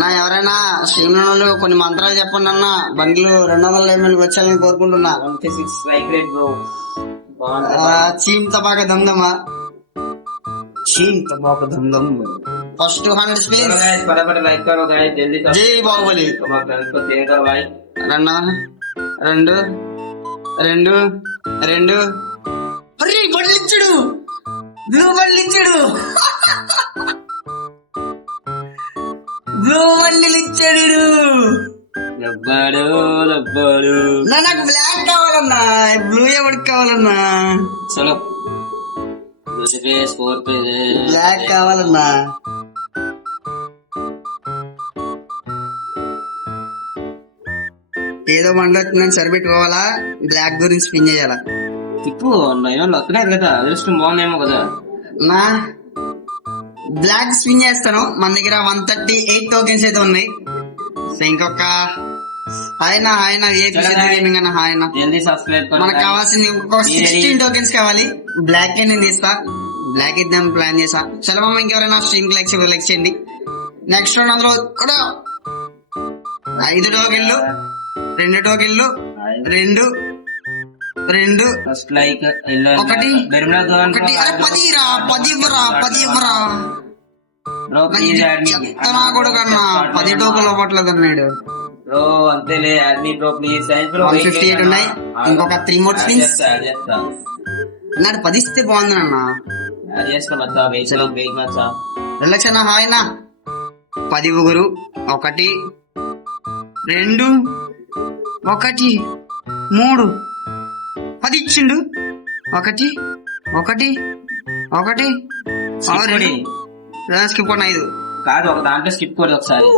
నా ఎవరైనా శ్రీమణులు కొన్ని మంత్రాలు చెప్పండి అన్న. బండ్లు 200 డైమండ్లు వచ్చాలని కోరుకుంటున్నా. 26 లైక్ రేట్ బ్రో. చీమ్ తపాక దమ్దమా, చీమ్ తపాక దమ్దమ్. फर्स्ट 100 स्पिन फटाफट लाइक करो गाइस जल्दी से. जय बाहुबली. हमारे फ्रेंड्स को शेयर करो भाई. రెండు రెండు రెండు. అరే బళ్ళిచ్చుడు, బ్లూ బళ్ళిచ్చుడు, బ్లూ బళ్ళిచ్చాడు. లబ్బడు లబ్బడు. నాకు బ్లాక్ కావాలన్నా, బ్లూ ఎవరికి కావాలన్నా? చలో స్కోర్ पे బ్లాక్ కావాలన్నా. ఏదో మండలి వచ్చిందని సరిపెట్టుకోవాలా, బ్లాక్ గురించి స్పిన్ చేయాలా? తిప్పు వస్తున్నాయి కదా, అదృష్టం బాగుందేమో కదా. నా బ్లాక్ స్పిన్ చేస్తాను. మన దగ్గర 138 టోకెన్స్ అయితే ఉన్నాయి. సో ఇంకొక ఆయన గేమింగ్ అన్న ఆయన జల్దీ సబ్స్క్రైబ్ కरो. మనకు కావాల్సింది ఇంకొక 16 టోకెన్స్ కావాలి. బ్లాక్ నేను తీస్తా, బ్లాక్ ఇద్దాం ప్లాన్ చేసా. చలో మామ, ఇంకెవరైనా స్ట్రీమ్ కి లైక్ చేయండి. నెక్స్ట్ రౌండ్ అందులో కూడా 5 టోకెన్లు, 2 టోకెన్లు, 2 2 ఫస్ట్ లైక్ ఒకటి ఒకటి. అరే 10 రా, 10 ఇవ్వరా, 10 ఇవ్వరా. చెత్తనా కొడుకన్నా, 10 టోకెన్లు అవ్వట్లేదు అన్నాడు బ్రో. అంతేలే అడ్మి బ్రో ప్లీజ్. 158 ఉన్నాయి. ఇంకొక 3 మోర్ స్పిన్స్. నాడు 10 ఇస్తే బాగుంది అన్న. రిలాక్స్ హాయ్ నా. 10 ఊగురు. 1 2 1 3 10 ఇచ్చిండు. 1 1 1 స్కిప్ 5 కాదు, ఒక దాంట్లో స్కిప్ కూడా ఒకసారి.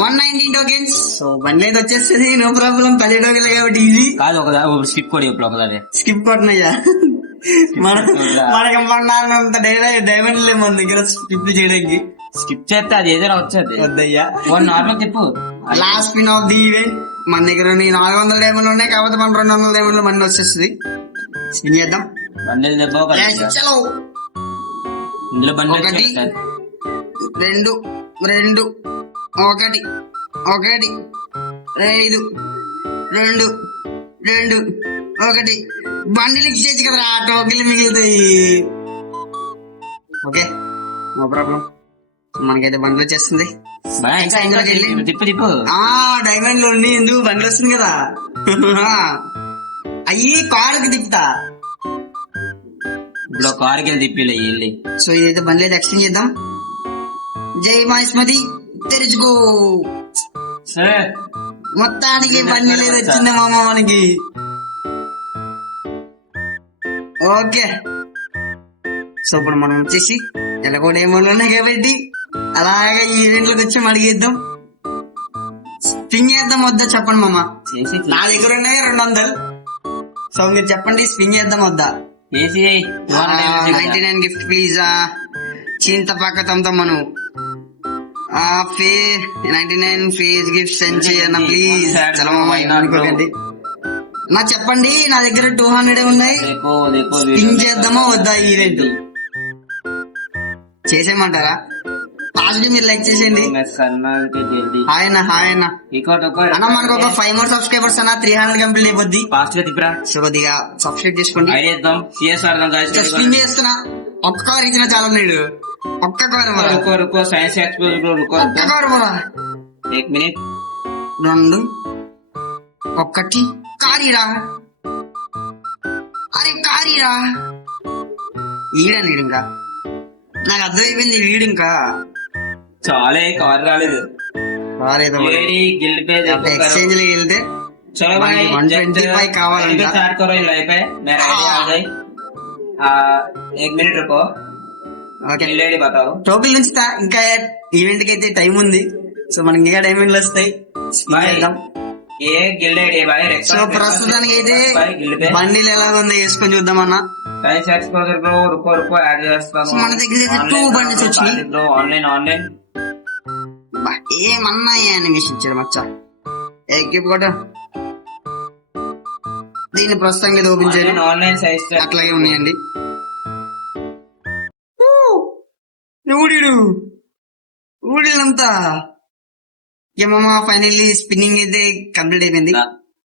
119 టోకెన్స్. సో బండి అయితే వచ్చేస్తుంది, నో ప్రాబ్లం. 10 టోకెన్లు కాబట్టి ఈజీ. కాదు, ఒక స్కిప్ కూడా ఒకసారి స్కిప్ కొట్టినయ్యా. మనకి మనంత డైమండ్ లేము మన దగ్గర స్కిప్ చేయడానికి. స్కిప్ చేస్తే అది ఏదైనా వచ్చేది వద్దయ్యా. Normal Tippu. Last spin off the event. మన దగ్గర 400 డైమండ్లు ఉన్నాయి, కాకపోతే మన 200 డైమండ్లు మనీ వచ్చేస్తుంది. స్పిన్ చేద్దాం. చలో. ఇందులో బండి 1 2 2 1 1 5 2 2 1. బండిలు ఇచ్చేసి కదరా, టోకెన్లు మిగులుతాయి. Okay, no problem. మనకైతే బండ్లు వచ్చేస్తుంది. తిప్పు తిప్పు. డైమండ్లు ఉండి ఎందుకు బండ్లు వస్తుంది కదా. అయ్యి కారుకి తిప్పుతా. ఇప్పుడు కారుకి వెళ్ళి తిప్పిలే వెళ్ళి. సో ఇదైతే బండ్లు అయితే ఎక్స్చేంజ్ చేద్దాం. జై మహిస్మతి తెరుచుకో. సరే, మొత్తానికి బండి లేదు వచ్చింది మామ మనకి. ఓకే, సో ఇప్పుడు మనం వచ్చేసి ఎలాగో డైమండ్లు ఉన్నాయి కాబట్టి అలాగే ఈ ఈవెంట్లకు వచ్చి అడిగేద్దాం. స్పిన్ చేద్దాం వద్దా చెప్పండి మామ. నా దగ్గర ఉన్నాయి 200. సో మీరు చెప్పండి, స్పిన్ చేద్దాం వద్దా? 99 గిఫ్ట్ ప్లీజ్. చింతపాక తమ్మును 99 ఫేజ్ గిఫ్ట్ సెండ్ చేయన్న ప్లీజ్. చలో మామ, అనుకోకండి. నా చెప్పండి, నా దగ్గర 200 ఉన్నాయి. స్పిన్ చేద్దామా వద్దా ఈవెంట్? చేసేయమంటారా? పాజిటివ్ మీరు లైక్ చేసేయండి. హాయ్ అన్న అన్న, మనకు ఒక 5 more సబ్స్క్రైబర్స్ అన్న 300 కంప్లీట్ అయిపోద్ది. సో కొద్దిగా సబ్స్క్రైబ్ చేసుకోండి. స్పిన్ చేస్తున్నా. ఒక్క కార్ ఇచ్చిన చాలా ఉన్నాడు. ఒక్క కార్ ఒక్క కార్ బరా. 1 minute 2 1 కారీరా. అరే కారీరా. ఈడనీడు ఇంకా నాకు అర్థమైపోయింది. వీడు ఇంకా చాలా కార్ రాలేదు. ఎక్స్చేంజ్ లో వెళ్తే 125 కావాలంట. 1 minute रुको. టోకెన్ నుంచి ఇంకా ఈవెంట్ కి అయితే టైం ఉంది. సో మనకి ఇంకా డైమండ్లు వస్తాయి. సో ప్రస్తుతానికి అయితే బండిలు ఎలా ఉందో వేసుకొని చూద్దామన్నా. మన దగ్గర 2 బండిల్స్ వచ్చినాయి. ఏమన్నా యానిమేషన్ ఇచ్చాడు మచ్చా. ఎక్కిప్ కూడా దీన్ని ప్రస్తుతంగా ఓపెన్ చేయాలి. అట్లాగే ఉన్నాయండి. ఎవడు ఊళ్ళంతా ఏమమ్మా ఫైనల్లీ స్పిన్నింగ్ అయితే కంప్లీట్ అయిపోయింది.